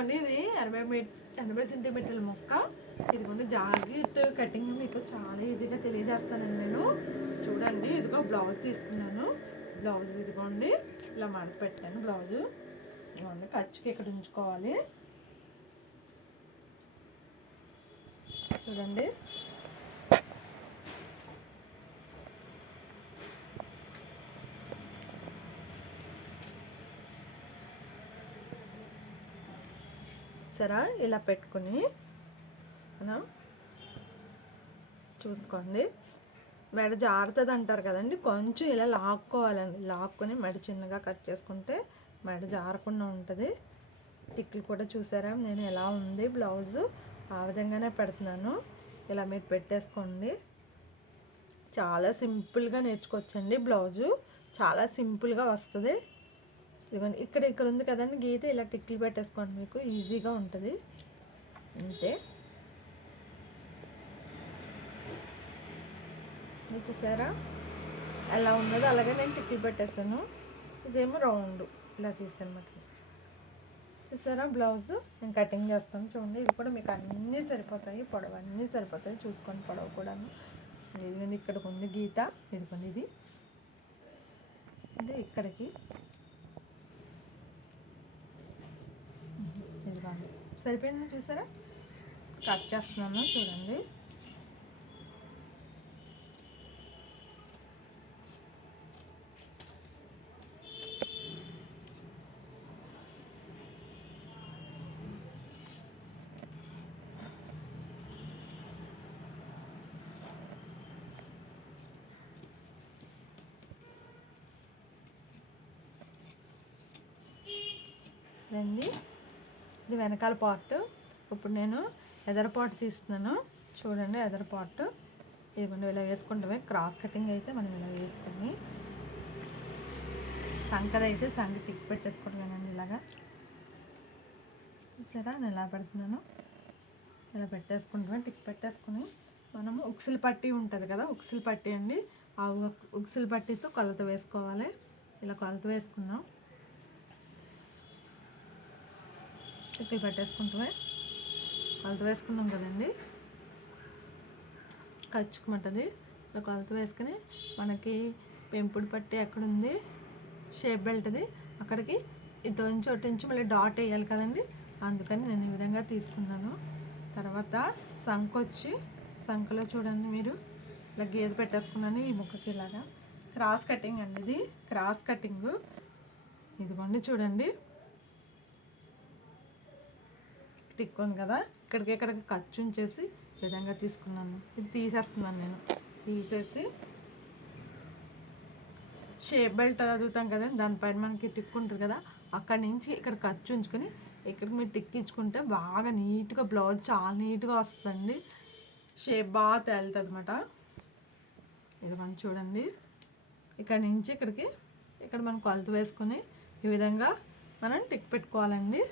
ఇదిగోండి ఇది 80 సెంటీమీటర్ల ముక్క. ఇదిగోండి జాకెట్ కటింగ్ మీకు చాలా ఈజీగా తెలియజేస్తానండి నేను. చూడండి ఇదిగో బ్లౌజ్ తీసుకున్నాను. బ్లౌజ్ ఇదిగోండి ఇలా మడత పెట్టాను. బ్లౌజు ఇదిగోండి ఖర్చుకి ఇక్కడ ఉంచుకోవాలి. చూడండి సరే ఇలా పెట్టుకుని మనం చూసుకోండి. మెడ జారుతుంది అంటారు కదండి, కొంచెం ఇలా లాక్కోవాలండి. లాక్కొని మెడ చిన్నగా కట్ చేసుకుంటే మెడ జారకుండా ఉంటుంది. టిక్లు కూడా చూసారా నేను ఎలా ఉంది బ్లౌజు, ఆ విధంగానే పెడుతున్నాను. ఇలా మీరు పెట్టేసుకోండి. చాలా సింపుల్గా నేర్చుకోవచ్చండి. బ్లౌజు చాలా సింపుల్గా వస్తుంది. ఇదిగోండి ఇక్కడ ఉంది కదండి గీత, ఇలా టిక్లు పెట్టేసుకోండి, మీకు ఈజీగా ఉంటుంది. అంతే. మీరు చూసారా ఎలా ఉన్నదో అలాగే నేను టిక్లు పెట్టేస్తాను. ఇదేమో రౌండ్ ఇలా తీసానమాట. చూసారా బ్లౌజ్ నేను కటింగ్ చేస్తాను. చూడండి ఇది కూడా మీకు అన్నీ సరిపోతాయి, పొడవు అన్నీ సరిపోతాయి. చూసుకోండి పొడవు కూడాను. ఇదిగోండి ఇక్కడికి ఉంది గీత. ఇదిగోండి ఇది ఇక్కడికి ఇదిగోండి సరిపోయింది. చూసారా కట్ చేస్తున్నాను చూడండి. రండి ఇది వెనకాల పార్ట్. ఇప్పుడు నేను ఎదర పార్ట్ తీస్తున్నాను. చూడండి ఎదర పార్ట్ ఇవ్వండి ఇలా వేసుకుంటామే. క్రాస్ కటింగ్ అయితే మనం ఇలా వేసుకొని, సంకదైతే సంక టిక్ పెట్టేసుకుంటానండి. ఇలాగా చూసారా నేను ఎలా పెడుతున్నాను. ఇలా పెట్టేసుకుంటామే. టిక్ పెట్టేసుకుని మనము ఉక్సులు పట్టీ ఉంటుంది కదా, ఉక్సులు పట్టీ అండి. ఆ ఉక్సులు పట్టీతో కొలత వేసుకోవాలి. ఇలా కొలత వేసుకున్నాం. టిక్లు పెట్టేసుకుంటామే. కొలత వేసుకున్నాం కదండి, ఖర్చుకుమంటుంది. ఇలా కొలత వేసుకుని మనకి పెంపుడు పట్టి ఎక్కడుంది షేప్ బెల్ట్ది అక్కడికి ఇటు నుంచి మళ్ళీ డాట్ వేయాలి కదండి. అందుకని నేను ఈ విధంగా తీసుకున్నాను. తర్వాత సంఖ వచ్చి సంఖలో చూడండి మీరు ఇలా గీత పెట్టేసుకున్నాను. ఈ ముక్కకి ఇలాగా క్రాస్ కటింగ్ అండి. ఇది క్రాస్ కటింగ్. ఇదిగోండి చూడండి టిక్ ఉంది కదా, ఇక్కడికి ఖర్చు ఉంచేసి ఈ విధంగా తీసుకున్నాను. ఇది తీసేస్తున్నాను నేను. తీసేసి షేప్ బెల్ట్ చదువుతాం కదా, దానిపైన మనకి టిక్ ఉంటుంది కదా, అక్కడి నుంచి ఇక్కడ ఖర్చు ఉంచుకొని ఇక్కడికి మీరు టిక్ ఇచ్చుకుంటే బాగా నీట్గా బ్లౌజ్ చాలా నీట్గా వస్తుందండి. షేప్ బాగా తేలుతుంది అనమాట. ఇది మనం చూడండి ఇక్కడ నుంచి ఇక్కడ మనం కొలత వేసుకొని ఈ విధంగా మనం టిక్ పెట్టుకోవాలండి.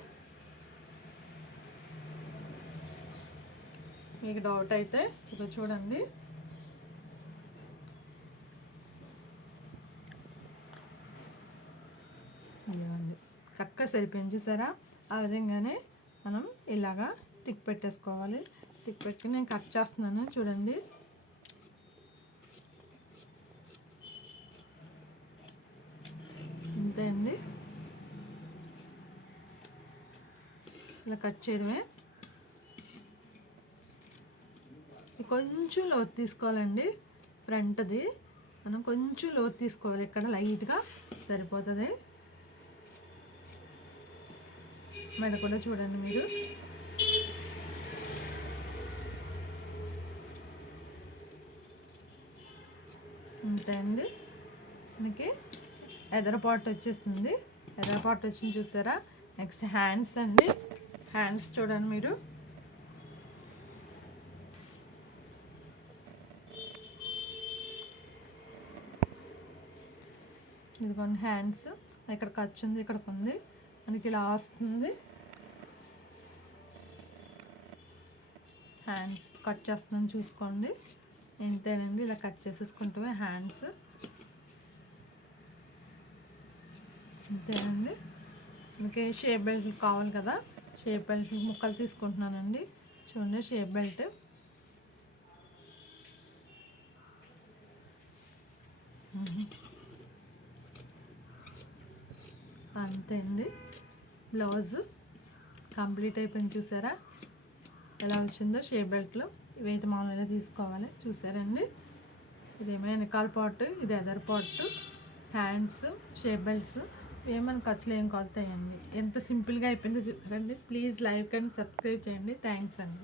మీకు డౌట్ అయితే ఇది చూడండి. ఇవ్వండి చక్కగా సరిపోయింది. చూసారా ఆ విధంగానే మనం ఇలాగా టిక్ పెట్టేసుకోవాలి. టిక్ పెట్టి నేను కట్ చేస్తున్నాను చూడండి. అంతే అండి, ఇలా కట్ చేయడమే. కొంచెం లోతు తీసుకోవాలండి. ఫ్రంట్ది మనం కొంచెం లోతు తీసుకోవాలి. ఇక్కడ లైట్గా సరిపోతుంది. మెడ కూడా చూడండి మీరు. అంతే అండి, మనకి ఎదర పార్ట్ వచ్చేసింది. ఎదర పార్ట్ వచ్చింది చూసారా. నెక్స్ట్ హ్యాండ్స్ అండి. హ్యాండ్స్ చూడండి మీరు. ఇదిగోండి హ్యాండ్స్. ఇక్కడ ఖర్చు ఉంది, ఇక్కడికి ఉంది, మనకి ఇలా వస్తుంది. హ్యాండ్స్ కట్ చేస్తున్నాను చూసుకోండి. ఇంతేనండి, ఇలా కట్ చేసేసుకుంటామే హ్యాండ్స్. అంతేనండి. మనకి షేప్ బెల్ట్ కావాలి కదా, షేప్ బెల్ట్ ముక్కలు తీసుకుంటున్నానండి. చూడండి షేప్ బెల్ట్. అంతే అండి, బ్లౌజ్ కంప్లీట్ అయిపోయింది. చూసారా ఎలా వచ్చిందో షేప్ బెల్ట్లో. ఇవైతే మామూలుగా తీసుకోవాలి. చూసారండి, ఇదేమో వెనకాల పార్ట్, ఇది either part, hands, shape belts. ఏమైనా ఖర్చులు ఏం కొలుతాయండి. ఎంత సింపుల్గా అయిపోయిందో చూసారండి. ప్లీజ్ లైక్ అండ్ సబ్స్క్రైబ్ చేయండి. థ్యాంక్స్ అండి.